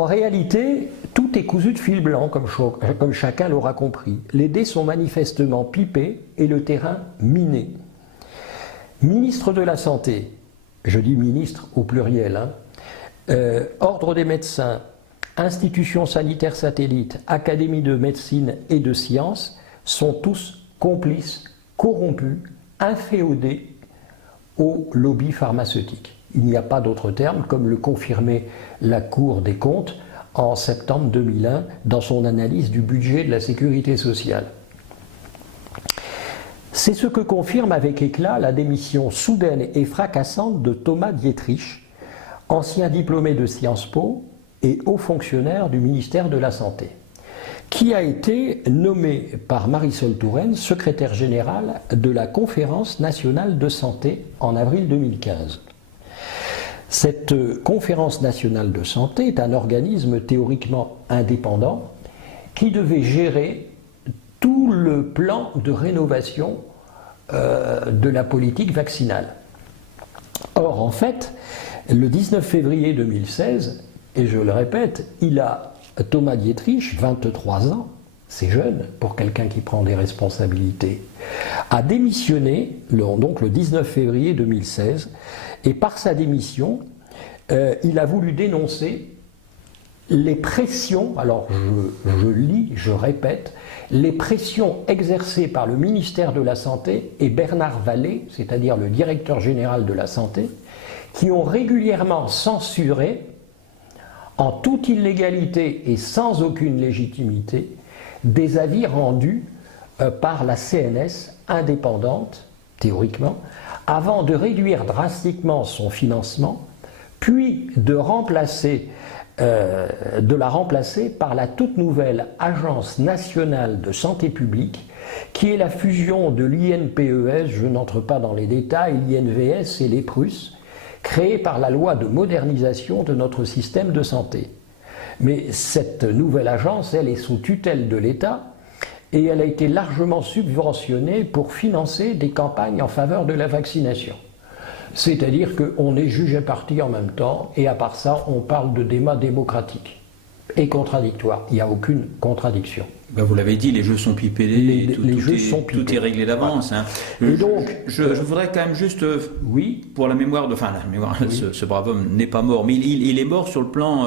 En réalité, tout est cousu de fil blanc, comme chacun l'aura compris. Les dés sont manifestement pipés et le terrain miné. Ministre de la Santé, je dis ministre au pluriel, Ordre des médecins, institutions sanitaires satellites, académies de médecine et de sciences sont tous complices, corrompus, inféodés au lobby pharmaceutique. Il n'y a pas d'autre terme, comme le confirmait la Cour des comptes en septembre 2001 dans son analyse du budget de la sécurité sociale. C'est ce que confirme avec éclat la démission soudaine et fracassante de Thomas Dietrich, ancien diplômé de Sciences Po et haut fonctionnaire du ministère de la Santé, qui a été nommé par Marisol Touraine secrétaire général de la Conférence nationale de santé en avril 2015. Cette Conférence nationale de santé est un organisme théoriquement indépendant qui devait gérer tout le plan de rénovation de la politique vaccinale. Or, en fait, le 19 février 2016, et je le répète, Thomas Dietrich, 23 ans, c'est jeune pour quelqu'un qui prend des responsabilités, a démissionné, donc le 19 février 2016, et par sa démission, il a voulu dénoncer les pressions, alors je répète, les pressions exercées par le ministère de la Santé et Bernard Vallée, c'est-à-dire le directeur général de la Santé, qui ont régulièrement censuré, en toute illégalité et sans aucune légitimité, des avis rendus par la CNS indépendante, théoriquement, avant de réduire drastiquement son financement, puis de la remplacer par la toute nouvelle Agence nationale de santé publique, qui est la fusion de l'INPES, je n'entre pas dans les détails, l'INVS et l'EPRUS, créée par la loi de modernisation de notre système de santé. Mais cette nouvelle agence, elle est sous tutelle de l'État et elle a été largement subventionnée pour financer des campagnes en faveur de la vaccination. C'est-à-dire qu'on est jugé parti en même temps, et à part ça, on parle de débat démocratique et contradictoire. Il n'y a aucune contradiction. Ben vous l'avez dit, les jeux sont pipés, tout est réglé d'avance. Voilà. Et donc, je voudrais quand même juste, oui, pour la mémoire de, oui. ce brave homme n'est pas mort, mais il est mort sur le plan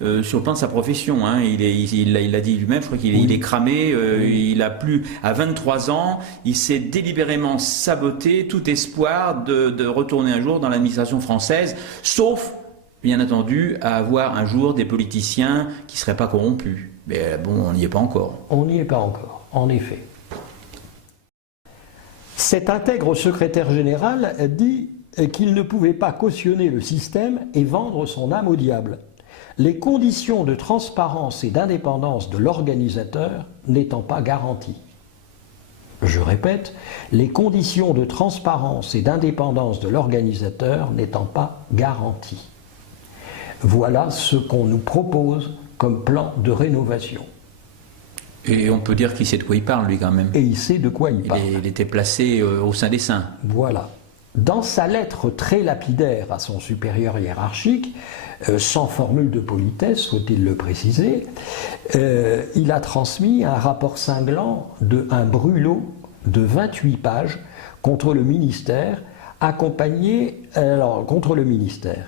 de sa profession. Hein. Il l'a dit lui-même, je crois qu'il est cramé. Il a plus à 23 ans, il s'est délibérément saboté tout espoir de retourner un jour dans l'administration française, sauf bien entendu à avoir un jour des politiciens qui ne seraient pas corrompus. Mais bon, on n'y est pas encore. On n'y est pas encore, en effet. Cet intègre secrétaire général dit qu'il ne pouvait pas cautionner le système et vendre son âme au diable, les conditions de transparence et d'indépendance de l'organisateur n'étant pas garanties. Je répète, les conditions de transparence et d'indépendance de l'organisateur n'étant pas garanties. Voilà ce qu'on nous propose comme plan de rénovation. Et on peut dire qu'il sait de quoi il parle, lui, quand même. Et il sait de quoi il parle. Il était placé au sein des saints. Voilà. Dans sa lettre très lapidaire à son supérieur hiérarchique, sans formule de politesse, faut-il le préciser, il a transmis un rapport cinglant, un brûlot de 28 pages contre le ministère, contre le ministère.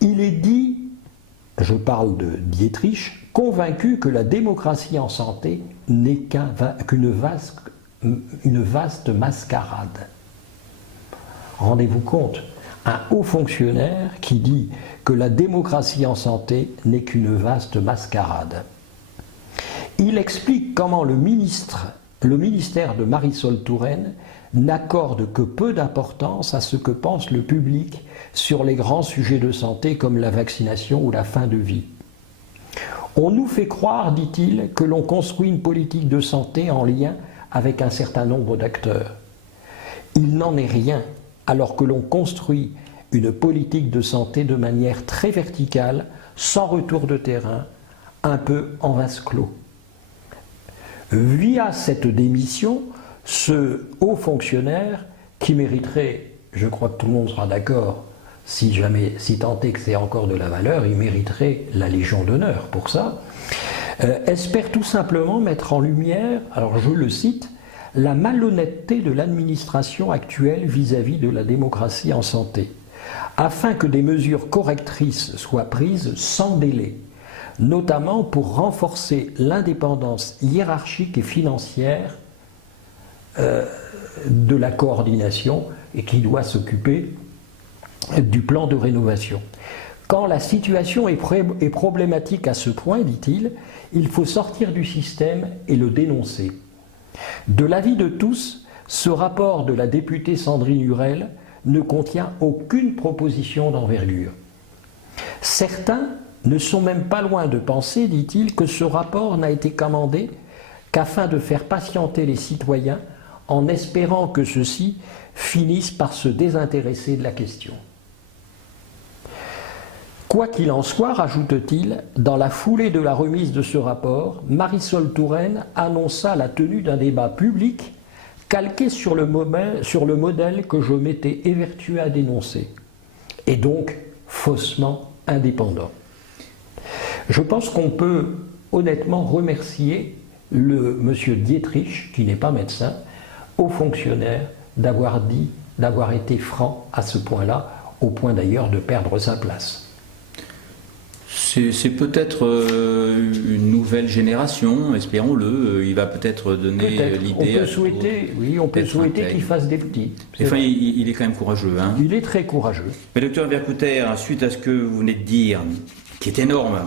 Il est dit, je parle de Dietrich, convaincu que la démocratie en santé n'est qu'une vaste mascarade. Rendez-vous compte, un haut fonctionnaire qui dit que la démocratie en santé n'est qu'une vaste mascarade. Il explique comment le ministère de Marisol Touraine n'accorde que peu d'importance à ce que pense le public sur les grands sujets de santé comme la vaccination ou la fin de vie. On nous fait croire, dit-il, que l'on construit une politique de santé en lien avec un certain nombre d'acteurs. Il n'en est rien, alors que l'on construit une politique de santé de manière très verticale, sans retour de terrain, un peu en vase clos. Via cette démission, ce haut fonctionnaire, qui mériterait, je crois que tout le monde sera d'accord, si tant est que c'est encore de la valeur, il mériterait la Légion d'honneur pour ça, espère tout simplement mettre en lumière, alors je le cite, la malhonnêteté de l'administration actuelle vis-à-vis de la démocratie en santé, afin que des mesures correctrices soient prises sans délai, notamment pour renforcer l'indépendance hiérarchique et financière de la coordination et qui doit s'occuper du plan de rénovation. Quand la situation est problématique à ce point, dit-il, il faut sortir du système et le dénoncer. De l'avis de tous, ce rapport de la députée Sandrine Hurel ne contient aucune proposition d'envergure. Certains ne sont même pas loin de penser, dit-il, que ce rapport n'a été commandé qu'afin de faire patienter les citoyens en espérant que ceux-ci finissent par se désintéresser de la question. Quoi qu'il en soit, rajoute-t-il, dans la foulée de la remise de ce rapport, Marisol Touraine annonça la tenue d'un débat public calqué sur le modèle que je m'étais évertué à dénoncer, et donc faussement indépendant. Je pense qu'on peut honnêtement remercier le monsieur Dietrich, qui n'est pas médecin, aux fonctionnaires d'avoir été franc à ce point-là, au point d'ailleurs de perdre sa place. C'est peut-être une nouvelle génération, espérons-le. Il va peut-être donner l'idée. On peut souhaiter qu'il fasse des petits. Enfin, il est quand même courageux. Hein. Il est très courageux. Mais docteur Vercouter, suite à ce que vous venez de dire, qui est énorme,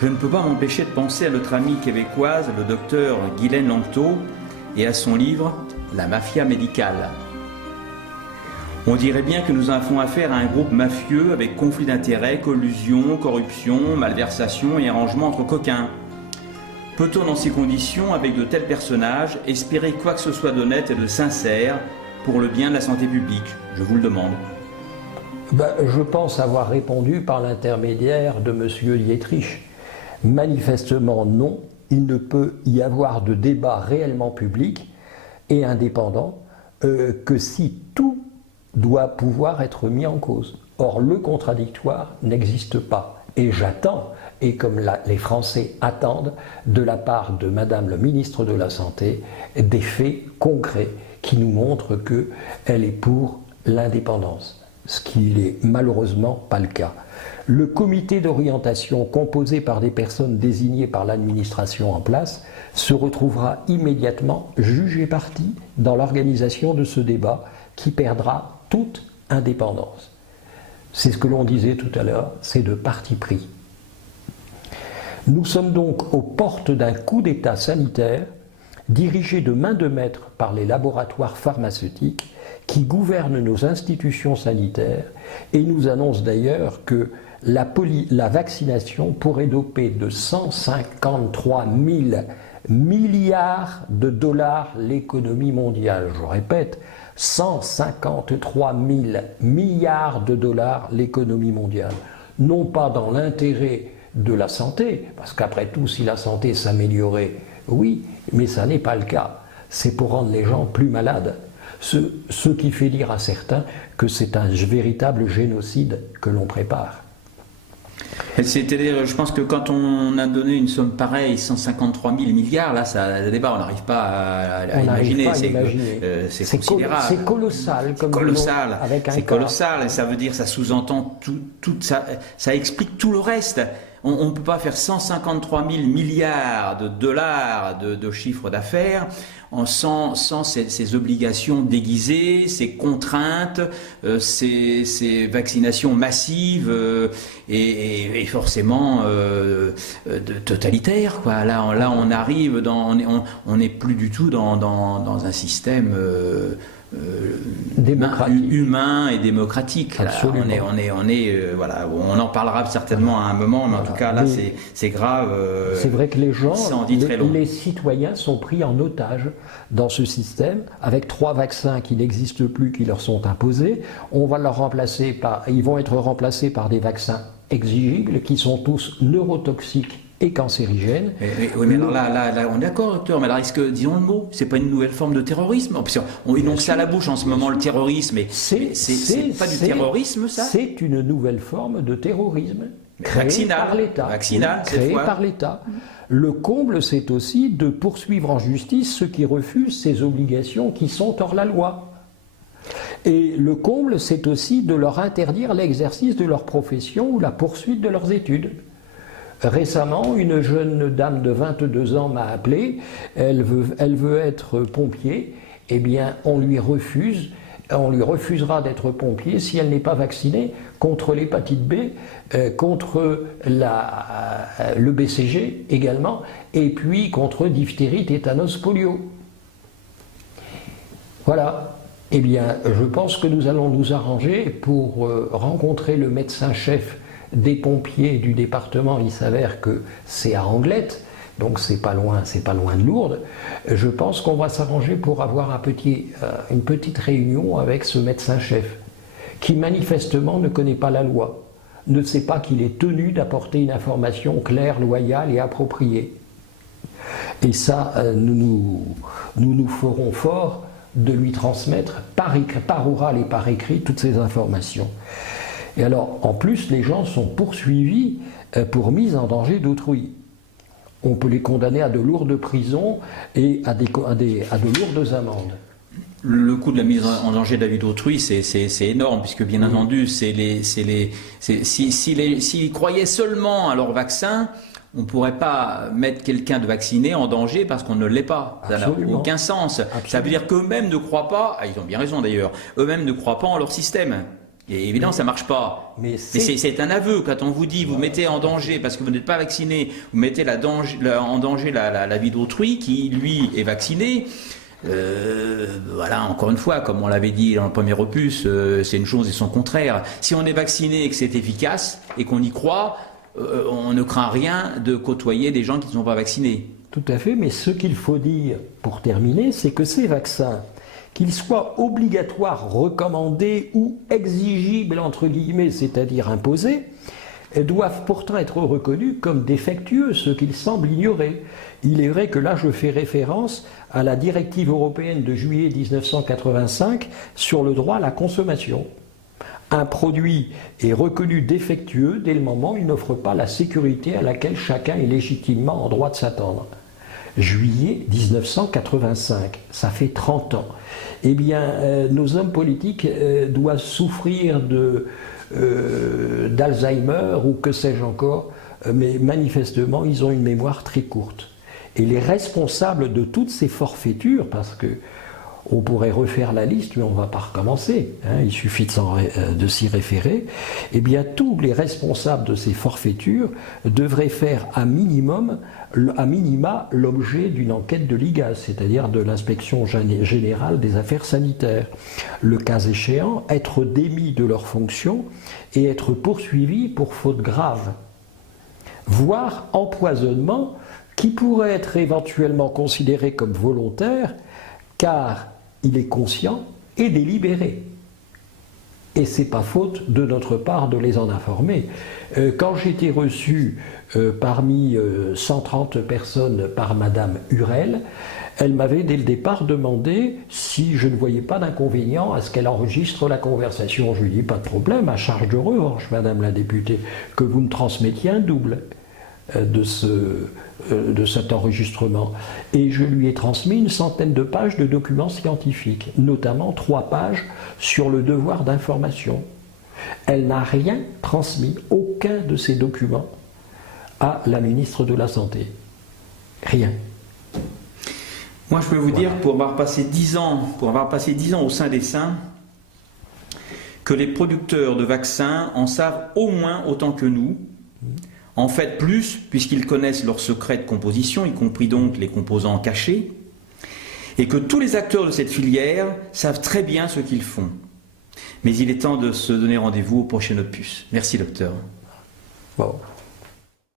je ne peux pas m'empêcher de penser à notre amie québécoise, le docteur Guylaine Langto, et à son livre « La mafia médicale ». On dirait bien que nous avons affaire à un groupe mafieux avec conflit d'intérêts, collusion, corruption, malversation et arrangement entre coquins. Peut-on dans ces conditions, avec de tels personnages, espérer quoi que ce soit d'honnête et de sincère pour le bien de la santé publique? Je vous le demande. Je pense avoir répondu par l'intermédiaire de M. Dietrich. Manifestement non, il ne peut y avoir de débat réellement public et indépendant que si tout doit pouvoir être mis en cause. Or, le contradictoire n'existe pas. Et j'attends, et comme les Français attendent, de la part de Madame le ministre de la Santé, des faits concrets qui nous montrent qu'elle est pour l'indépendance, ce qui n'est malheureusement pas le cas. Le comité d'orientation, composé par des personnes désignées par l'administration en place, se retrouvera immédiatement juge et partie dans l'organisation de ce débat qui perdra toute indépendance. C'est ce que l'on disait tout à l'heure, c'est de parti pris. Nous sommes donc aux portes d'un coup d'État sanitaire dirigé de main de maître par les laboratoires pharmaceutiques qui gouvernent nos institutions sanitaires et nous annoncent d'ailleurs que la vaccination pourrait doper de 153 000 milliards de dollars l'économie mondiale. Je répète, 153 000 milliards de dollars l'économie mondiale. Non pas dans l'intérêt de la santé, parce qu'après tout, si la santé s'améliorait, oui, mais ça n'est pas le cas. C'est pour rendre les gens plus malades. Ce qui fait dire à certains que c'est un véritable génocide que l'on prépare. C'est-à-dire, je pense que quand on a donné une somme pareille, 153 000 milliards, là, ça débat, on n'arrive pas à imaginer. C'est considérable. C'est colossal. C'est colossal, et ça veut dire, ça sous-entend tout ça, ça explique tout le reste. On ne peut pas faire 153 000 milliards de dollars de chiffre d'affaires sans ces obligations déguisées, ces contraintes, ces vaccinations massives et forcément totalitaires, quoi. Là, on arrive on n'est plus du tout dans un système humain et démocratique. Là, voilà, on en parlera certainement à un moment, mais en tout cas là c'est grave. C'est vrai que les gens, les citoyens sont pris en otage dans ce système avec 3 vaccins qui n'existent plus, qui leur sont imposés. Ils vont être remplacés par des vaccins exigibles qui sont tous neurotoxiques et cancérigène. Oui, mais alors là, on est d'accord, docteur, mais alors est-ce que, disons le mot, c'est pas une nouvelle forme de terrorisme? On énonce ça à la bouche en ce moment, le terrorisme, mais c'est pas du terrorisme, ça? C'est une nouvelle forme de terrorisme créée par l'État. Vaccinal, cette fois. Par l'État. Le comble, c'est aussi de poursuivre en justice ceux qui refusent ces obligations qui sont hors la loi. Et le comble, c'est aussi de leur interdire l'exercice de leur profession ou la poursuite de leurs études. Récemment, une jeune dame de 22 ans m'a appelé, elle veut être pompier, eh bien on lui refusera d'être pompier si elle n'est pas vaccinée contre l'hépatite B, contre le BCG également, et puis contre diphtérie, tétanos, polio. Voilà. Eh bien, je pense que nous allons nous arranger pour rencontrer le médecin-chef des pompiers du département. Il s'avère que c'est à Anglet, donc c'est pas loin de Lourdes. Je pense qu'on va s'arranger pour avoir une petite réunion avec ce médecin-chef, qui manifestement ne connaît pas la loi, ne sait pas qu'il est tenu d'apporter une information claire, loyale et appropriée. Et ça, nous ferons fort de lui transmettre par oral et par écrit toutes ces informations. Et alors, en plus, les gens sont poursuivis pour mise en danger d'autrui. On peut les condamner à de lourdes prisons et à de lourdes amendes. Le coût de la mise en danger de la vie d'autrui, c'est énorme, puisque bien entendu, s'ils croyaient seulement à leur vaccin, on ne pourrait pas mettre quelqu'un de vacciné en danger parce qu'on ne l'est pas. Ça n'a aucun sens. Absolument. Ça veut dire qu'eux-mêmes ne croient pas, ils ont bien raison d'ailleurs, eux-mêmes ne croient pas en leur système. Et évidemment, ça ne marche pas. Mais c'est un aveu. Quand on vous dit, vous mettez en danger, parce que vous n'êtes pas vacciné, vous mettez en danger la vie d'autrui, qui, lui, est vacciné. Voilà, encore une fois, comme on l'avait dit dans le premier opus, c'est une chose et son contraire. Si on est vacciné et que c'est efficace, et qu'on y croit, on ne craint rien de côtoyer des gens qui ne sont pas vaccinés. Tout à fait, mais ce qu'il faut dire, pour terminer, c'est que ces vaccins, qu'ils soient obligatoires, recommandés ou exigibles, entre guillemets, c'est-à-dire imposés, doivent pourtant être reconnus comme défectueux, ce qu'ils semblent ignorer. Il est vrai que là, je fais référence à la directive européenne de juillet 1985 sur le droit à la consommation. Un produit est reconnu défectueux dès le moment où il n'offre pas la sécurité à laquelle chacun est légitimement en droit de s'attendre. Juillet 1985, ça fait 30 ans. Eh bien, nos hommes politiques doivent souffrir d'Alzheimer ou que sais-je encore, mais manifestement, ils ont une mémoire très courte. Et les responsables de toutes ces forfaitures, parce que on pourrait refaire la liste, mais on ne va pas recommencer, hein, il suffit de s'y référer, eh bien tous les responsables de ces forfaitures devraient faire à minima l'objet d'une enquête de l'IGAS, c'est-à-dire de l'inspection générale des affaires sanitaires. Le cas échéant, être démis de leurs fonctions et être poursuivis pour faute grave, voire empoisonnement, qui pourrait être éventuellement considéré comme volontaire, car il est conscient et délibéré. Et c'est pas faute de notre part de les en informer. Quand j'ai été reçu parmi 130 personnes par Madame Hurel, elle m'avait dès le départ demandé si je ne voyais pas d'inconvénient à ce qu'elle enregistre la conversation. Je lui ai dit, pas de problème, à charge de revanche, Madame la députée, que vous me transmettiez un double de cet enregistrement. Et je lui ai transmis une centaine de pages de documents scientifiques, notamment 3 pages sur le devoir d'information. Elle n'a rien transmis, aucun de ces documents, à la ministre de la Santé. Rien. Moi, je peux vous dire, pour avoir passé 10 ans au sein des saints, que les producteurs de vaccins en savent au moins autant que nous. En fait, plus, puisqu'ils connaissent leurs secrets de composition, y compris donc les composants cachés, et que tous les acteurs de cette filière savent très bien ce qu'ils font. Mais il est temps de se donner rendez-vous au prochain opus. Merci, docteur. Bon.